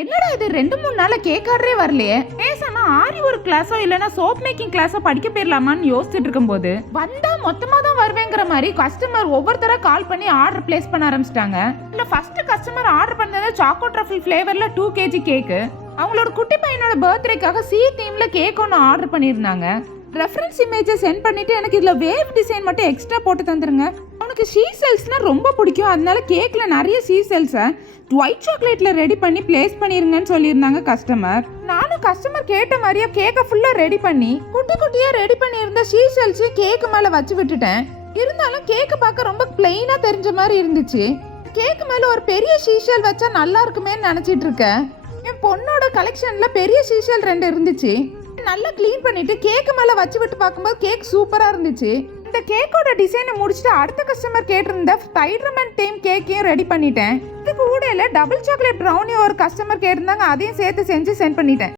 என்னடா இது 2-3 நாளா கேக் ஆர்டரே வரலையே? பேசாம ஆரி ஒரு கிளாஸோ இல்லனா சோப் மேக்கிங் கிளாஸோ படிக்க போயிடலாமான்னு யோசிச்சுட்டு இருக்கும்போது வந்தா மொத்தமா தான் வருவேங்கிற மாதிரி கஸ்டமர் ஒவ்வொருத்தரா கால் பண்ணி ஆர்டர் பிளேஸ் பண்ண ஆரம்பிச்சிட்டாங்க. இல்ல ஃபர்ஸ்ட் கஸ்டமர் ஆர்டர் பண்ணது சாக்கோ ட்ரஃபிள் ஃபிளேவர்ல 2 kg கேக்கு. அவங்களோட குட்டி பையனோட பர்த்டேக்காக சி தீம்ல கேக் ஒன்று ஆர்டர் பண்ணியிருந்தாங்க. ரெஃபரன்ஸ் இமேஜை சென்ட் பண்ணிட்டு எனக்கு இதுல வேவ் டிசைன் மட்டும் எக்ஸ்ட்ரா போட்டு தந்துருங்க. அவனுக்கு ஷீ செல்ஸ்னா ரொம்ப பிடிக்கும், அதனால கேக்ல நிறைய ஷீ செல்ஸை ஒயிட் சாக்லேட்ல ரெடி பண்ணி பிளேஸ் பண்ணிருங்கன்னு சொல்லியிருந்தாங்க கஸ்டமர். நானும் கஸ்டமர் கேட்ட மாதிரியே கேக்கை ஃபுல்லா ரெடி பண்ணி குட்டி குட்டியா ரெடி பண்ணியிருந்த ஷீ செல்ஸ் கேக்கு மேல வச்சு விட்டுட்டேன். இருந்தாலும் கேக்கு பார்க்க ரொம்ப பிளெயினா தெரிஞ்ச மாதிரி இருந்துச்சு. கேக்கு மேல ஒரு பெரிய ஷீஷெல் வச்சா நல்லா இருக்குமே நினைச்சிட்டு இருக்கேன். என் பொண்ணோட கலெக்ஷன்ல பெரிய ஷீஷெல் 2 இருந்துச்சு. நல்லா க்ளீன் பண்ணிட்டு கேக்கு மேல வச்சு விட்டு பார்க்கும்போது கேக் சூப்பரா இருந்துச்சு. இந்த கேக்கோட டிசைனை முடிச்சுட்டு அடுத்த கஸ்டமர் கேட்டிருந்த ஸ்பைடர்மேன் டீம் கேக்கையும் ரெடி பண்ணிட்டேன். இதுக்கு ஊடையில டபுள் சாக்லேட் ப்ரௌனி ஒரு கஸ்டமர் கேட்டிருந்தாங்க, அதையும் சேர்த்து செஞ்சு சென்ட் பண்ணிட்டேன்.